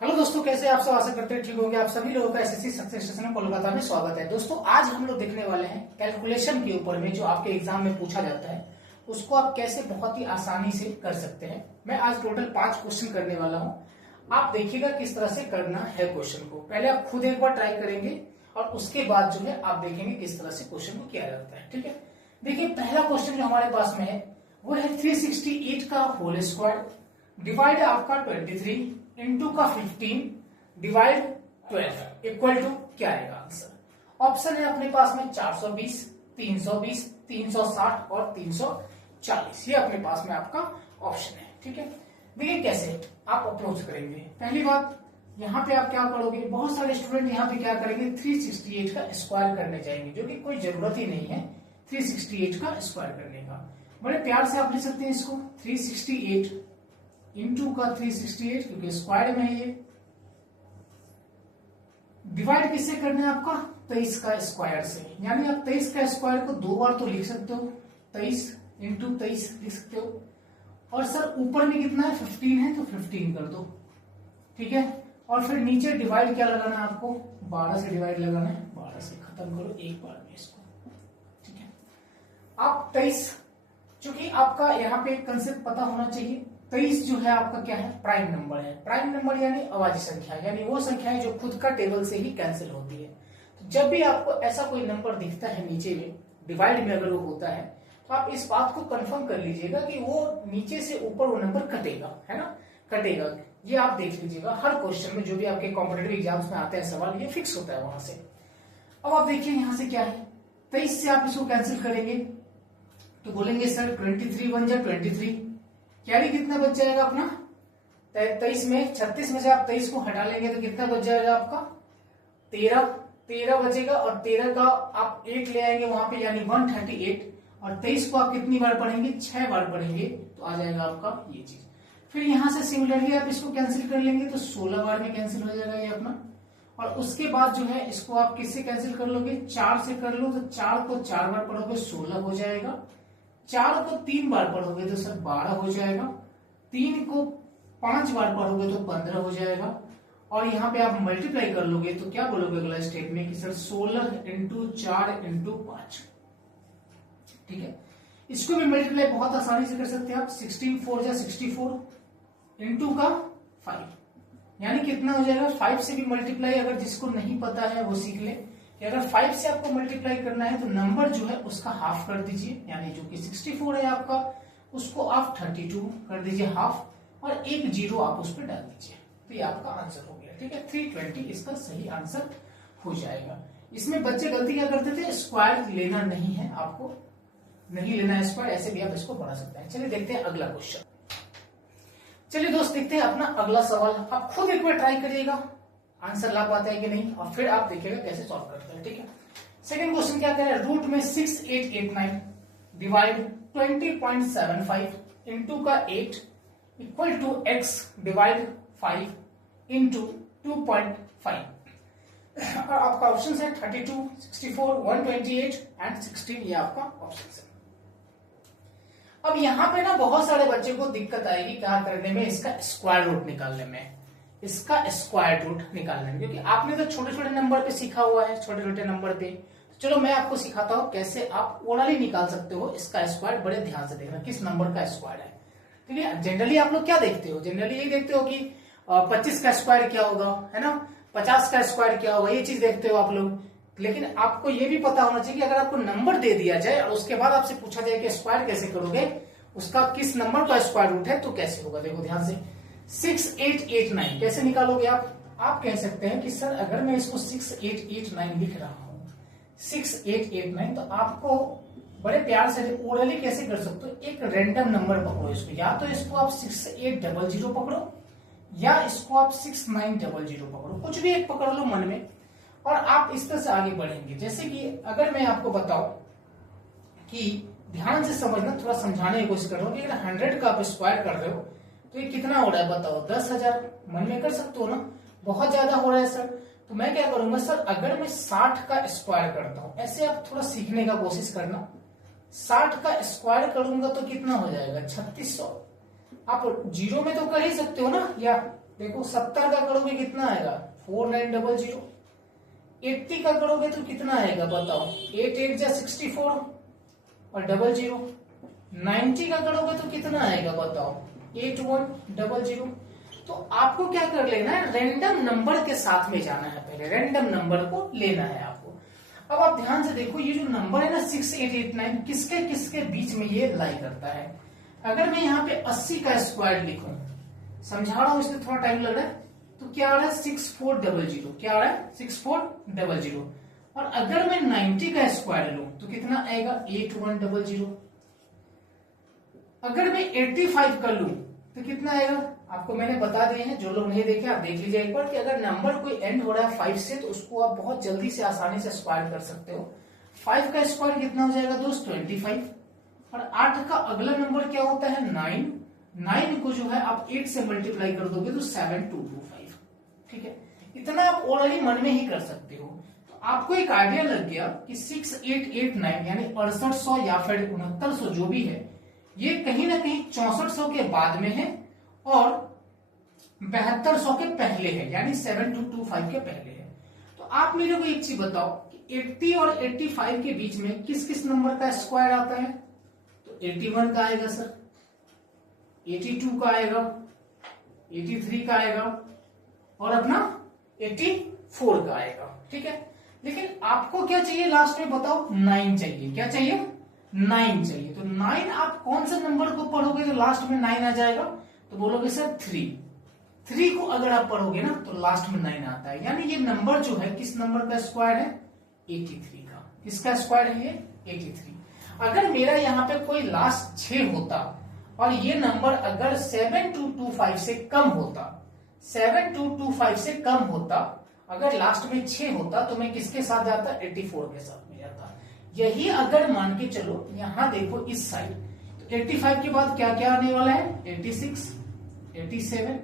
Hello दोस्तों, कैसे आप सब? आशा करते हैं ठीक होंगे। आप सभी लोगों का एसएससी सक्सेस स्टेशन कोलकाता में स्वागत है। दोस्तों, आज हम लोग देखने वाले हैं कैलकुलेशन के ऊपर में जो आपके एग्जाम में पूछा जाता है उसको आप कैसे बहुत ही आसानी से कर सकते हैं। मैं आज टोटल 5 क्वेश्चन करने वाला हूं। आप देखिएगा किस तरह से करना है क्वेश्चन को। पहले आप खुद एक बार ट्राई करेंगे और उसके बाद जो है आप देखेंगे किस तरह से क्वेश्चन को किया जाता है। ठीक है, देखिए पहला क्वेश्चन जो हमारे पास में है वो है 368 का होल स्क्वायर डिवाइड आपका 23 इंटू का 15 डिवाइड 12 इक्वल टू क्या आएगा आंसर। ऑप्शन है अपने पास में 420, 320, 360 और 340। ये अपने पास में आपका ऑप्शन है। ठीक है, देखिए कैसे आप अप्रोच करेंगे। पहली बात, यहाँ पे आप क्या करोगे, बहुत सारे स्टूडेंट यहाँ पे क्या करेंगे 368 का स्क्वायर करने जाएंगे, जो कि कोई जरूरत ही नहीं है 368 का स्क्वायर करने का। बड़े प्यार से आप लिख सकते हैं इसको 368 इंटू का 368, क्योंकि स्क्वायर में है ये। डिवाइड किससे करना है आपका 23 का स्क्वायर से, यानी आप 23 का स्क्वायर को 2 बार तो लिख सकते हो, 23 इंटू 23 लिख सकते हो। और सर ऊपर में कितना है 15 है तो 15 कर दो। ठीक है, और फिर नीचे डिवाइड क्या लगाना है आपको, 12 से डिवाइड लगाना है, 12 से खत्म करो एक बार में इसको। ठीक है, आप 23, चूंकि आपका यहाँ पे कंसेप्ट पता होना चाहिए, 23 जो है आपका क्या है प्राइम नंबर है। प्राइम नंबर यानी अभाज्य संख्या, यानी वो संख्या है जो खुद का टेबल से ही कैंसिल होती है। तो जब भी आपको ऐसा कोई नंबर दिखता है नीचे में डिवाइड में अगर वो होता है तो आप इस बात को कंफर्म कर लीजिएगा कि वो नीचे से ऊपर वो नंबर कटेगा, है ना, कटेगा। ये आप देख लीजिएगा हर क्वेश्चन में जो भी आपके कॉम्पिटेटिव एग्जाम्स में आते हैं सवाल, ये फिक्स होता है वहां से। अब आप देखिए यहाँ से क्या है, 23 से आप इसको कैंसिल करेंगे तो बोलेंगे सर 23 बन जाए 23, कैरी कितना बच जाएगा अपना 23 में, 36 में से आप 23 को हटा लेंगे तो कितना बच जाएगा आपका 13 बचेगा। और 13 का आप 8 ले आएंगे वहां पे, यानी 138। और 23 को आप कितनी बार पढ़ेंगे, 6 बार पढ़ेंगे तो आ जाएगा आपका ये चीज। फिर यहां से सिमिलरली आप इसको कैंसिल कर लेंगे तो 16 बार में कैंसिल हो जाएगा ये अपना। और उसके बाद जो है इसको आप किससे कैंसिल कर लोगे, 4 से कर लो, तो 4 को 4 बार पढ़ोगे 16 हो जाएगा। 4 को 3 बार पढ़ोगे तो सर 12 हो जाएगा। 3 को 5 बार पढ़ोगे तो 15 हो जाएगा। और यहाँ पे आप मल्टीप्लाई कर लोगे तो क्या बोलोगे अगला स्टेप में कि सर 16 इंटू 4 इंटू 5। ठीक है, इसको भी मल्टीप्लाई बहुत आसानी से कर सकते हैं आप, 16 4 जा 64 इंटू का 5, यानी कितना हो जाएगा। 5 से भी मल्टीप्लाई अगर जिसको नहीं पता है वो सीख ले कि अगर 5 से आपको मल्टीप्लाई करना है तो नंबर जो है उसका हाफ कर दीजिए, यानी जो कि 64 है आपका उसको आप 32 कर दीजिए हाफ, और एक जीरो आप उस पर डाल दीजिए, तो ये आपका आंसर हो गया। ठीक है, 320 इसका सही आंसर हो जाएगा। इसमें बच्चे गलती क्या करते थे, स्क्वायर लेना नहीं है, आपको नहीं लेना है स्क्वायर, ऐसे भी आप इसको बना सकते हैं। चलिए देखते हैं अगला क्वेश्चन। चलिए दोस्त देखते हैं अपना अगला सवाल। आप खुद एक बार ट्राई करिएगा आंसर ला पाता है कि नहीं, और फिर आप देखिएगा कैसे सॉल्व करते हैं। ठीक है, सेकंड क्वेश्चन क्या कह रहा है, रूट में 6889 डिवाइड 20.75 इंटू का 8 equal to x divide 5 into 2.5। और आपका ऑप्शन है 32, 64, 128 एंड 16, ये आपका ऑप्शन है। अब यहाँ पे ना बहुत सारे बच्चे को दिक्कत आएगी क्या करने में, इसका स्क्वायर रूट निकालने में, इसका स्क्वायर रूट निकालने में, क्योंकि आपने तो छोटे छोटे नंबर पे सीखा हुआ है, छोटे छोटे नंबर पे। तो चलो मैं आपको सिखाता हूँ कैसे आप ओरली निकाल सकते हो इसका स्क्वायर। बड़े ध्यान से देखना किस नंबर का स्क्वायर है। ठीक है, जनरली आप लोग क्या देखते हो, जनरली यही देखते हो कि 25 का स्क्वायर क्या होगा, है ना, 50 का स्क्वायर क्या होगा, ये चीज देखते हो आप लोग। लेकिन आपको ये भी पता होना चाहिए कि अगर आपको नंबर दे दिया जाए और उसके बाद आपसे पूछा जाए कि स्क्वायर कैसे करोगे, उसका किस नंबर का स्क्वायर रूट है, तो कैसे होगा। देखो ध्यान से, 6889 कैसे निकालोगे आप कह सकते हैं कि सर अगर मैं इसको 6889 लिख रहा हूं 6889, तो आपको बड़े प्यार से ओरली कैसे कर सकते हो, एक रैंडम नंबर पकड़ो इसको, या तो इसको आप 6800 पकड़ो या इसको आप 6900 पकड़ो, कुछ भी एक पकड़ लो मन में, और आप इस तरह से आगे बढ़ेंगे। जैसे कि अगर मैं आपको बताऊं कि ध्यान से समझना, थोड़ा समझाने की कोशिश कर रहा हूं कि अगर 100 का आप स्क्वायर कर रहे हो तो ये कितना हो रहा है बताओ, 10,000। मन में कर सकते हो ना, बहुत ज्यादा हो रहा है सर। तो मैं क्या करूंगा सर, अगर मैं 60 का स्क्वायर करता हूं, ऐसे आप थोड़ा सीखने का कोशिश करना, 60 का स्क्वायर करूंगा तो कितना हो जाएगा 3600। आप जीरो में तो कर ही सकते हो ना, या देखो 70 का करोगे कितना आएगा 4900, 80 का करोगे तो कितना आएगा बताओ 8 8 जा 64 और 00, 90 का करोगे तो कितना आएगा बताओ 8100। तो आपको क्या कर लेना है, रैंडम नंबर के साथ में जाना है, पहले रैंडम नंबर को लेना है आपको। अब आप ध्यान से देखो ये जो नंबर है ना 6889 किसके किसके बीच में ये लाई करता है। अगर मैं यहाँ पे 80 का स्क्वायर लिखूं, समझा रहा हूं इसमें थोड़ा टाइम लग रहा है, तो क्या आ रहा है 6400, क्या आ रहा है 6400। और अगर मैं 90 का स्क्वायर लूं तो कितना आएगा 8100। अगर मैं 85 का लूं तो कितना आएगा, आपको मैंने बता दिए हैं, जो लोग नहीं देखे आप देख लीजिए एक बार, कि अगर नंबर कोई एंड हो रहा है 5 से तो उसको आप बहुत जल्दी से आसानी से स्क्वायर कर सकते हो। 5 का स्क्वायर कितना हो जाएगा दोस्त 25। और 8 का अगला नंबर क्या होता है 9, 9 को जो है आप 8 से मल्टीप्लाई कर दोगे तो 7225। ठीक है, इतना आप ऑलरेडी मन में ही कर सकते हो। तो आपको एक आइडिया लग गया कि 6889 यानी 6800 या फिर 6900 जो भी है, ये कहीं ना कहीं 6400 के बाद में है और 7200 के पहले है, यानी 7225 के पहले है। तो आप मेरे को एक चीज बताओ कि 80 और 85 के बीच में किस किस नंबर का स्क्वायर आता है। तो 81 का आएगा सर, 82 का आएगा, 83 का आएगा और अपना 84 का आएगा। ठीक है, लेकिन आपको क्या चाहिए लास्ट में बताओ 9 चाहिए। क्या चाहिए 9 चाहिए। तो 9 आप कौन से नंबर को पढ़ोगे तो लास्ट में 9 आ जाएगा, तो बोलोगे सर 3 को अगर आप पढ़ोगे ना तो लास्ट में 9 आता है। यानी ये नंबर जो है किस नंबर का स्क्वायर है 83 का। किसका स्क्वायर है ये 83। अगर मेरा यहाँ पे कोई लास्ट 6 होता और ये नंबर अगर 7225 से कम होता, 7225 से कम होता, अगर लास्ट में 6 होता तो मैं किसके साथ जाता 84 के साथ में जाता। यही अगर मान के चलो यहां देखो इस साइड, तो 85 के बाद क्या क्या आने वाला है 86, 87,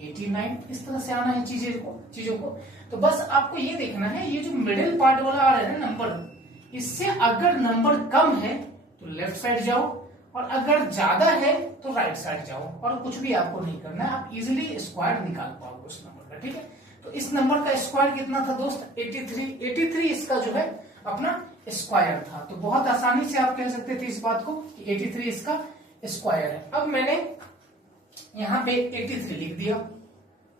89, इस तरह से आना है चीजों को। तो बस आपको ये देखना है ये जो मिडिल पार्ट वाला आ रहा है ना नंबर, इससे अगर नंबर कम है तो लेफ्ट साइड जाओ और अगर ज्यादा है तो राइट साइड जाओ, और कुछ भी आपको नहीं करना है, आप इजिली स्क्वायर निकाल पाओगे उस नंबर का। ठीक है, तो इस नंबर का स्क्वायर कितना था दोस्त 83 इसका जो है अपना स्क्वायर था। तो बहुत आसानी से आप कह सकते थे इस बात को कि 83 इसका स्क्वायर है। अब मैंने यहां पे 83 लिख दिया,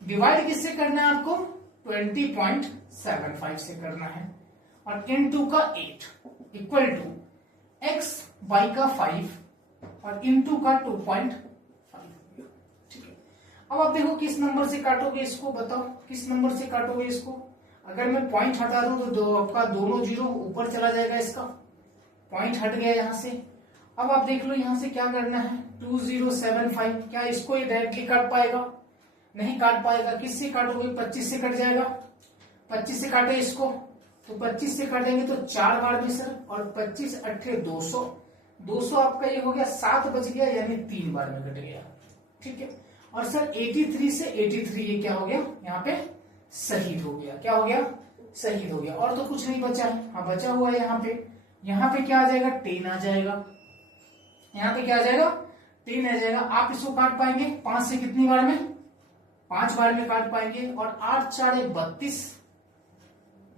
डिवाइड किससे करना है आपको 20.75 से करना है, और इनटू का 8 इक्वल टू x y का 5 और इनटू का 2.5। ठीक है, अब आप देखो किस नंबर से काटोगे इसको, बताओ किस नंबर से काटोगे इसको। अगर मैं पॉइंट हटा दूं तो आपका दोनों जीरो ऊपर चला जाएगा, इसका पॉइंट हट गया यहां से। अब आप देख लो यहां से क्या करना है 2075, क्या इसको ये डायरेक्टली काट पाएगा, नहीं काट पाएगा। किससे काटोगे 25 से कट जाएगा, 25 से काटे इसको तो 25 से काट देंगे तो 4 बार में सर, और 25 अट्ठे 200, 200 आपका ये हो गया 7 बच गया, यानी 3 बार में कट गया। ठीक है, और सर 83 से 83 ये क्या हो गया यहाँ पे शहीद हो गया। क्या हो गया शहीद हो गया, और तो कुछ नहीं बचा है। हाँ बचा हुआ है यहाँ पे क्या आ जाएगा 10 आ जाएगा, यहाँ पे क्या आ जाएगा 10 आ जाएगा। आप इसको काट पाएंगे 5 से कितनी बार में 5 बार में काट पाएंगे, और 8 4 32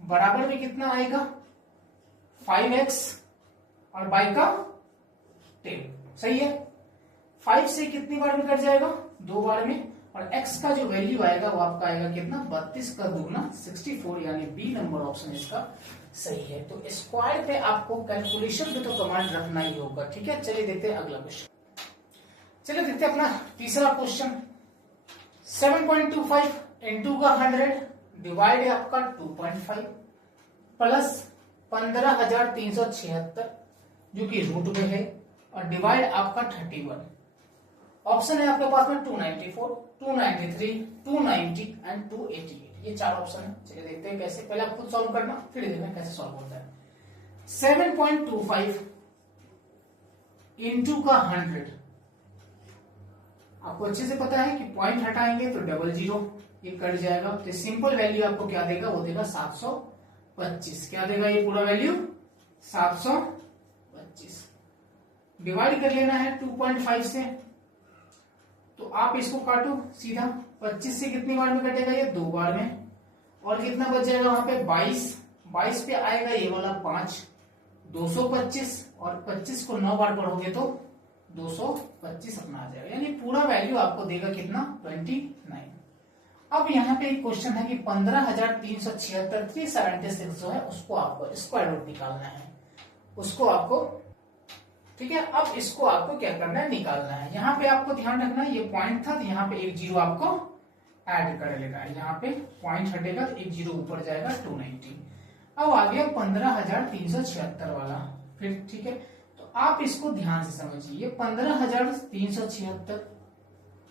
बराबर में कितना आएगा 5x और बाई का 10। सही है, 5 से कितनी बार में कट जाएगा 2 बार में, और x का जो वैल्यू आएगा वो आपका आएगा कितना 32 का दुगना 64, यानी बी नंबर ऑप्शन इसका सही है। तो स्क्वायर पे आपको कैलकुलेशन पे तो कमांड रखना ही होगा। ठीक है, चलिए देखते हैं अगला क्वेश्चन। चलिए देखते हैं अपना तीसरा क्वेश्चन। 7.25 इंटू का 100 डिवाइड है आपका 2.5 प्लस 15,376 जो कि रूट में है, और डिवाइड आपका 31। ऑप्शन है आपके पास में 294, 293, 290 एंड 288। ये 4 ऑप्शन है। चलिए देखते हैं कैसे, पहले आप खुद सॉल्व करना फिर देखना कैसे सॉल्व होता है। 7.25 इंटू का 100, आपको अच्छे से पता है कि पॉइंट हटाएंगे तो 00 ये कट जाएगा, तो सिंपल वैल्यू आपको क्या देगा वो देगा 725। क्या देगा ये पूरा वैल्यू 725। डिवाइड कर लेना है 2.5 से, तो आप इसको काटो सीधा, 25 से कितनी बार में कटेगा ये 2 बार में, और कितना बच जाएगा वहां पे 22 पे आएगा ये वाला 5, 225, और 25 को 9 बार पढ़ोगे तो 225 अपना आ जाएगा, यानी पूरा वैल्यू आपको देगा कितना 29। अब यहाँ पे एक क्वेश्चन है कि 15,376 376 जो है उसको आपको स्क्वायर रूट निकालना है, उसको आपको, ठीक है। अब इसको आपको क्या करना है, निकालना है। यहाँ पे आपको ध्यान रखना है ये पॉइंट था तो यहाँ पे एक जीरो आपको ऐड कर लेना है, यहाँ पे पॉइंट हटेगा तो एक जीरो ऊपर जाएगा 290। अब आ गया 15,376 वाला, फिर ठीक है। तो आप इसको ध्यान से समझिए, ये 15,376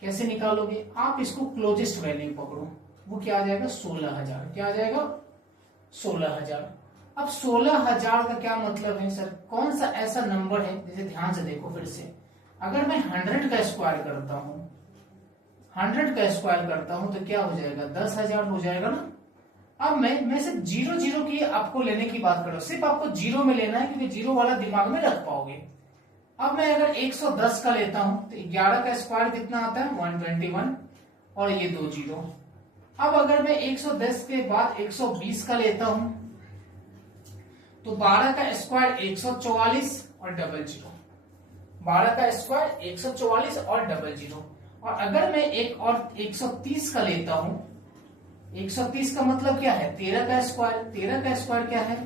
कैसे निकालोगे, आप इसको क्लोजेस्ट वैल्यू पकड़ो, वो क्या आ जाएगा 16,000, क्या आ जाएगा 16,000। अब 16,000 का क्या मतलब है सर, कौन सा ऐसा नंबर है, जैसे ध्यान से देखो फिर से, अगर मैं 100 का स्क्वायर करता हूं, 100 का स्क्वायर करता हूं तो क्या हो जाएगा 10,000 हो जाएगा ना। अब मैं सिर्फ जीरो जीरो की आपको लेने की बात कर रहा हूं, सिर्फ आपको जीरो में लेना है क्योंकि जीरो वाला दिमाग में रख पाओगे। अब मैं अगर 110 का लेता हूं तो 11 का स्क्वायर कितना आता है 121, और ये 2 जीरो। अब अगर मैं 110 के बाद 120 का लेता हूं तो 12 का स्क्वायर 144 और डबल जीरो, 12 का स्क्वायर 144 और डबल जीरो। और अगर मैं एक और 130 का लेता हूं, 130 का मतलब क्या है 13 का स्क्वायर, 13 का स्क्वायर क्या है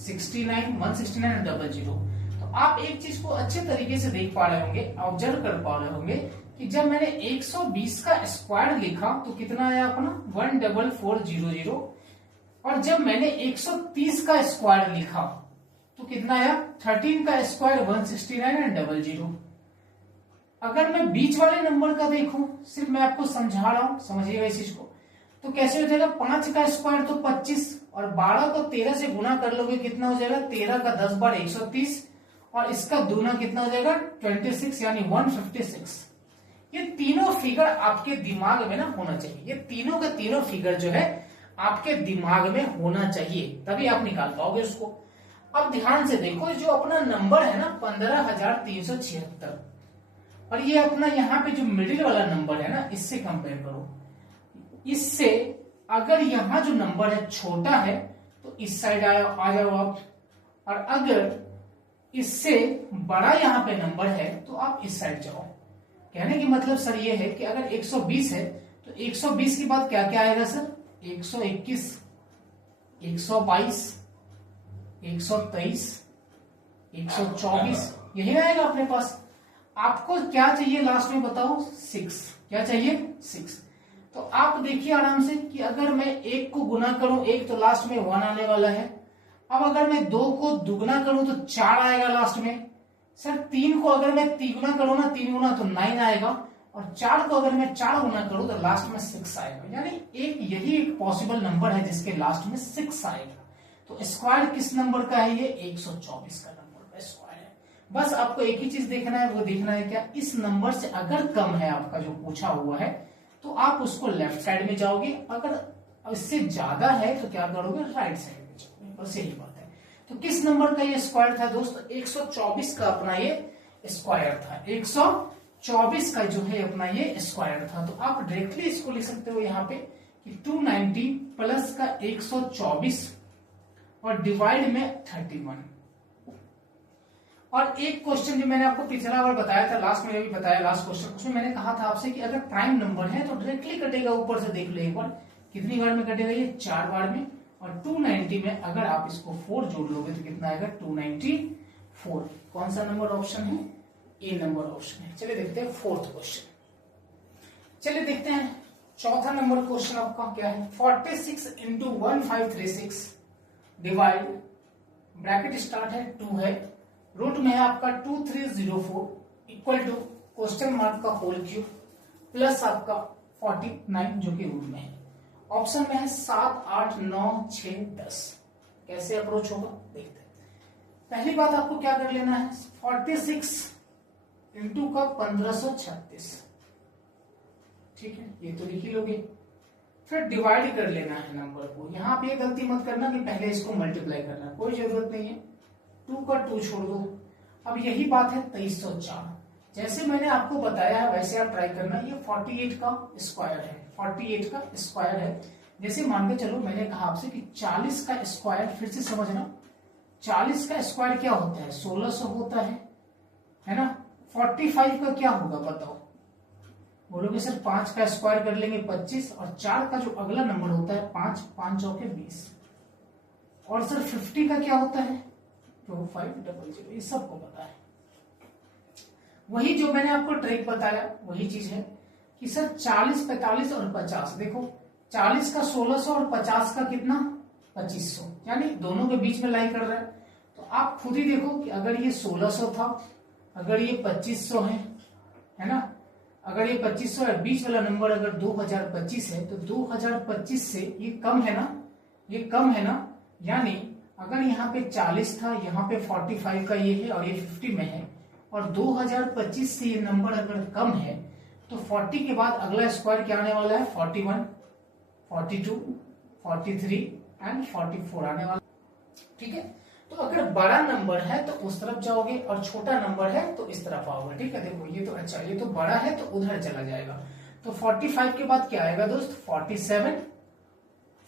69, 169 और डबल जीरो। तो आप एक चीज को अच्छे तरीके से देख पा रहे होंगे, ऑब्जर्व कर पा रहे होंगे कि जब मैंने 120 का स्क्वायर लिखा तो कितना आया अपना 14400, और जब मैंने 130 का स्क्वायर लिखा तो कितना आया 13 का स्क्वायर 169 एंड डबल जीरो। अगर मैं बीच वाले नंबर का देखूं, सिर्फ मैं आपको समझा रहा हूं, समझिएगा इस चीज को, तो कैसे हो जाएगा 5 का स्क्वायर तो 25, और 12 को 13 से गुना कर लोगे कितना हो जाएगा 13 का 10 बार 130, और इसका दूना कितना हो जाएगा 26 यानी 156। ये तीनों फिगर आपके दिमाग में ना होना चाहिए, ये तीनों का तीनों फिगर जो है आपके दिमाग में होना चाहिए, तभी आप निकाल पाओगे उसको। अब ध्यान से देखो, जो अपना नंबर है ना 15,376, और ये अपना यहाँ पे जो मिडिल वाला नंबर है ना इससे कंपेयर करो, इससे अगर यहाँ जो नंबर है छोटा है तो इस साइड आ जाओ आप, और अगर इससे बड़ा यहाँ पे नंबर है तो आप इस साइड जाओ। कहने की मतलब सर ये है कि अगर 120 है तो 120 के बाद क्या क्या आएगा सर 121, 122, 123, 124, यही आएगा अपने पास। आपको क्या चाहिए लास्ट में बताओ 6, क्या चाहिए 6। तो आप देखिए आराम से कि अगर मैं 1 को गुना करूं 1 तो लास्ट में 1 आने वाला है। अब अगर मैं 2 को दुगना करूं तो 4 आएगा लास्ट में। सर 3 को अगर मैं तिगुना करूं ना 3 गुना तो 9 आएगा, और 4 को अगर मैं 4 गुना करूं तो लास्ट में 6 आएगा, यानी यही एक पॉसिबल नंबर है जिसके लास्ट में 6 आएगा। तो स्क्वायर किस नंबर का है ये 124 का नंबर का स्क्वायर है। बस आपको एक ही चीज देखना है, वो देखना है क्या इस नंबर से अगर कम है आपका जो पूछा हुआ है तो आप उसको लेफ्ट साइड में जाओगे, अगर इससे ज्यादा है तो क्या करोगे राइट साइड में जाओगे, बस यही बात है। तो किस नंबर का ये स्क्वायर था दोस्तों 124 का अपना ये स्क्वायर था, 124 का जो है अपना ये स्क्वायर था। तो आप डायरेक्टली इसको लिख सकते हो यहाँ पे कि 290 प्लस का 124 और डिवाइड में 31। और एक क्वेश्चन जो मैंने आपको पिछला बार बताया था, लास्ट में भी बताया लास्ट क्वेश्चन, उसमें मैंने कहा था आपसे कि अगर प्राइम नंबर है तो डायरेक्टली कटेगा, ऊपर से देख लो एक बार कितनी बार में कटेगा ये 4 बार में, और 290 में अगर आप इसको 4 जोड़ लोगे तो कितना आएगा 294। कौन सा नंबर ऑप्शन है ए नंबर ऑप्शन है। चलिए देखते हैं फोर्थ क्वेश्चन, चलिए देखते हैं चौथा नंबर क्वेश्चन आपका क्या है। 46 इंटू 1536 डिवाइड, ब्रैकेट स्टार्ट है 2 है, रूट में है आपका 2304 इक्वल टू क्वेश्चन मार्क का होल क्यूब प्लस आपका 49 जो कि रूट में है। ऑप्शन में है 7, 8, 9, 6, 10। कैसे अप्रोच होगा देखते हैं। पहली बात आपको क्या कर लेना है 46 इंटू का 1536, ठीक है ये तो लिख ही लोगे। फिर डिवाइड कर लेना है नंबर को, यहाँ पे गलती मत करना कि पहले इसको मल्टीप्लाई करना, कोई जरूरत नहीं है, 2 का 2 छोड़ दो। अब यही बात है 2304, जैसे मैंने आपको बताया है वैसे आप ट्राई करना। ये 48 का स्क्वायर है, 48 का स्क्वायर है। जैसे मान के चलो मैंने कहा आपसे कि 40 का स्क्वायर, फिर से समझना, 40 का स्क्वायर क्या होता है, 1600 होता है ना। 45 का क्या होगा बताओ, बोलोगे सर 5 का स्क्वायर कर लेंगे 25, और 4 का जो अगला नंबर होता है 5, 5 चौके 20, और सर 50 का क्या होता है 2500, ये सबको पता है। वही जो मैंने आपको ट्रिक बताया वही चीज है कि सर 40, 45 और 50, देखो 40 का 1600 और 50 का कितना 2500, यानी दोनों के बीच में लाई कर रहा है। तो आप खुद ही देखो कि अगर ये 1600 था, अगर ये 2500 है ना, अगर ये 2500 है, बीच वाला नंबर अगर 2025 है, तो 2025 से ये कम है ना, ये कम है ना। यानी अगर यहाँ पे 40 था, यहाँ पे 45 का ये है और ये 50 में है, और 2025 से ये नंबर अगर कम है, तो 40 के बाद अगला स्क्वायर क्या आने वाला है 41, 42, 43 एंड 44 आने वाला। ठीक है, तो अगर बड़ा नंबर है तो उस तरफ जाओगे और छोटा नंबर है तो इस तरफ आओगे। ठीक है, देखो ये तो अच्छा, ये तो बड़ा है तो उधर चला जाएगा। तो 45 के बाद क्या आएगा दोस्त, 47,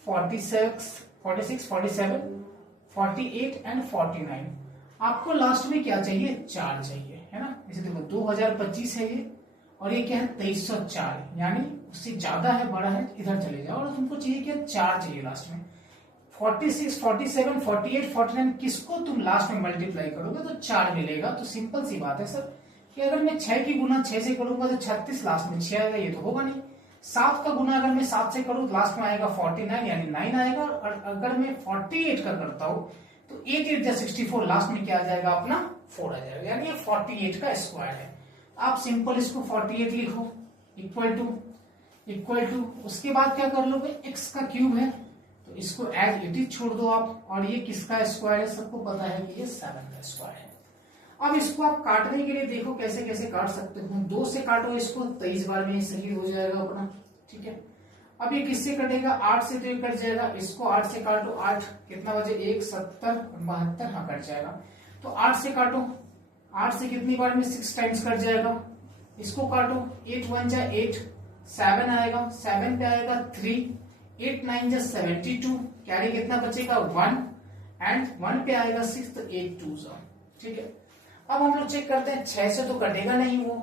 46, 46, 47, 48 एंड 49। आपको लास्ट में क्या चाहिए, 4 चाहिए, है ना। जैसे देखो 2025 है ये, और ये क्या है 2304, यानी उससे ज्यादा है, बड़ा है, इधर चले जाओ, और तुमको चाहिए क्या 4 चाहिए लास्ट में। 46, 47, 48, 49 किसको तुम लास्ट में मल्टीप्लाई करोगे तो 4 मिलेगा। तो सिंपल सी बात है सर कि अगर मैं 6 की गुना 6 से करूंगा तो 36 लास्ट में 6 आएगा, ये तो होगा नहीं। 7 का गुना अगर मैं 7 से करूँ लास्ट में आएगा 49, यानी 9 आएगा। और अगर मैं 48 का करता हूँ तो 8 8 जा 64, लास्ट में क्या आ जाएगा अपना 4 आ जाएगा, यानी ये 48 का स्क्वायर है। आप सिंपल इसको 48 लिखो, इक्वल टू उसके बाद क्या कर लोगे, x का क्यूब है तो इसको एज इट इज छोड़ दो आप, और ये किसका स्क्वायर है, सबको पता है कि ये 7 का स्क्वायर है। अब इसको आप काटने के लिए देखो कैसे कैसे काट सकते हो। 2 से काटो इसको, 23 बार में सही हो जाएगा अपना। ठीक है, अब ये किससे कटेगा, 8 से तो ये कट जाएगा, इसको 8 से काटो, 8 कितना बजे 1, 70, 72, हाँ कट जाएगा। तो 8 से काटो, 8 से कितनी बार में 6 टाइम्स कट जाएगा। इसको काटो, 8 1 जा 8, 7 आएगा, 7 पे आएगा 3, 8 9 जा 72, कैरी कितना बचेगा 1, एंड 1 पे आएगा 6, तो 8 2 जा। ठीक है, अब हम लोग चेक करते हैं 6 से तो कटेगा नहीं वो।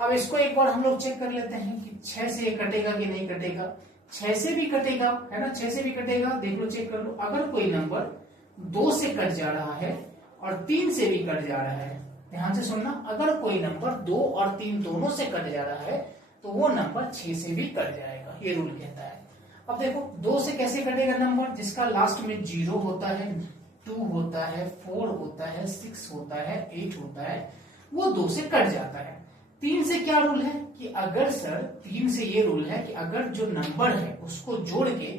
अब इसको एक बार हम लोग चेक कर लेते हैं कि 6 से ये कटेगा कि नहीं कटेगा। 6 से भी कटेगा, है ना, 6 से भी कटेगा, देख लो चेक कर लो। अगर कोई नंबर 2 से कट जा रहा है और 3 से भी कट जा रहा है, ध्यान से सुनना, अगर कोई नंबर 2 और 3 दोनों से कट जा रहा है तो वो नंबर 6 से भी कट जाएगा, ये रूल कहता है। अब देखो 2 से कैसे कटेगा नंबर, जिसका लास्ट में 0 होता है, 2 होता है, 4 होता है, 6 होता है, 8 होता है, वो 2 से कट जाता है। 3 से क्या रूल है कि अगर सर 3 से ये रूल है कि अगर जो नंबर है उसको जोड़ के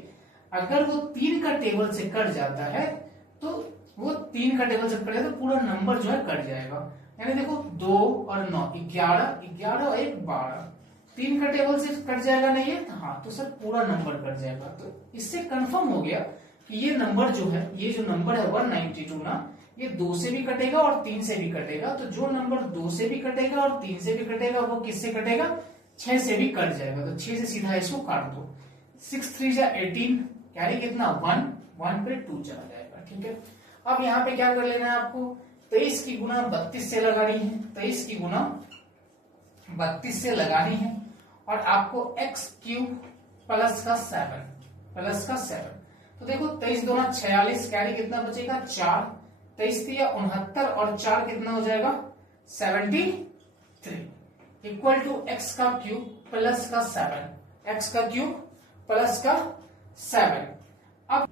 अगर वो 3 का टेबल से कट जाता है तो वो 3 का टेबल से कट जाता है तो पूरा नंबर जो है कट जाएगा। यानी देखो 2 और 9 11, 11 और 1 12, 3 का टेबल से कट जाएगा नहीं है, हाँ तो सर पूरा नंबर कट जाएगा। तो इससे कंफर्म हो गया कि ये नंबर जो है, ये जो नंबर है 192 ना, ये 2 से भी कटेगा और 3 से भी कटेगा। तो जो नंबर 2 से भी कटेगा और 3 से भी कटेगा वो किससे कटेगा, 6 से भी कट जाएगा। तो 6 से सीधा इसको काट दो, 6 3 जा 18, कैरी कितना 1, 1 पे 2 चला जाएगा। ठीक है, अब यहाँ पे क्या कर लेना है आपको, 23 की गुना 32 से लगानी है, 23 की गुना 32 से लगानी है, और आपको x क्यूब प्लस का 7, तो देखो 23 2 46, कैरी कितना बचेगा 4, 23 3 69, और 4 कितना हो जाएगा 73, इक्वल टू x का क्यूब प्लस का 7, x का क्यूब प्लस का 7। अब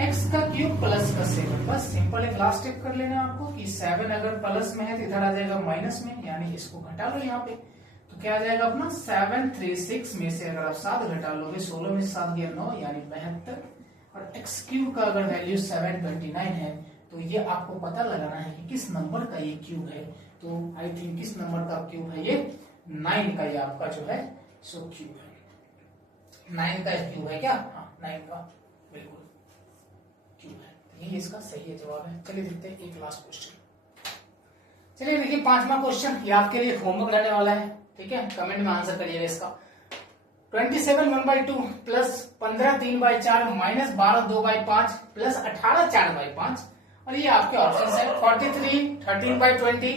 x का क्यूब प्लस का 7, बस सिंपल एक लास्ट स्टेप कर लेना आपको कि 7 अगर प्लस में है तो इधर आ जाएगा माइनस में, यानी इसको घटा लो यहाँ पे, तो क्या आ जाएगा अपना 736 में से अगर आप 7 घटा लोगे, 16 में से 7 गया 9, यानी 72, और x क्यूब का अगर वैल्यू 729 है तो ये आपको पता लगाना है कि किस नंबर का ये क्यूब है। तो आई थिंक किस नंबर का क्यूब है, ये 9 का ये आपका जो है सो क्यूब है, 9 का क्यूब है क्या, हाँ 9 का बिल्कुल क्यूब है। तो ये इसका सही जवाब है। चलिए देखते हैं एक लास्ट क्वेश्चन। चलिए देखिए 5वां क्वेश्चन, ये आपके लिए होमवर्क रहने वाला है, ठीक है, कमेंट में आंसर करिएगा इसका। 27 1/2 प्लस 15 3/4 माइनस 12 2/5 प्लस 18 4/5, और ये आपके ऑप्शन है 43 13/20,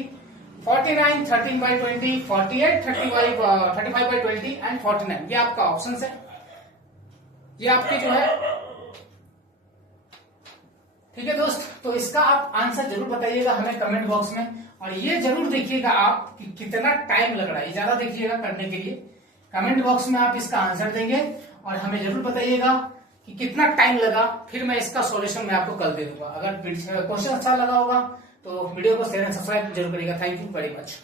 49 13/20, 48 35/20 एंड 49, ये आपका ऑप्शन है। ये आपके जो है, ठीक है दोस्त, तो इसका आप आंसर जरूर बताइएगा हमें कमेंट बॉक्स में, और ये जरूर देखिएगा आप कि कितना टाइम लग रहा है, ज्यादा देखिएगा करने के लिए। कमेंट बॉक्स में आप इसका आंसर देंगे और हमें जरूर बताइएगा कि कितना टाइम लगा, फिर मैं इसका सॉल्यूशन मैं आपको कल दे दूंगा। अगर क्वेश्चन अच्छा लगा होगा तो वीडियो को शेयर एंड सब्सक्राइब जरूर करिएगा। Thank you very much.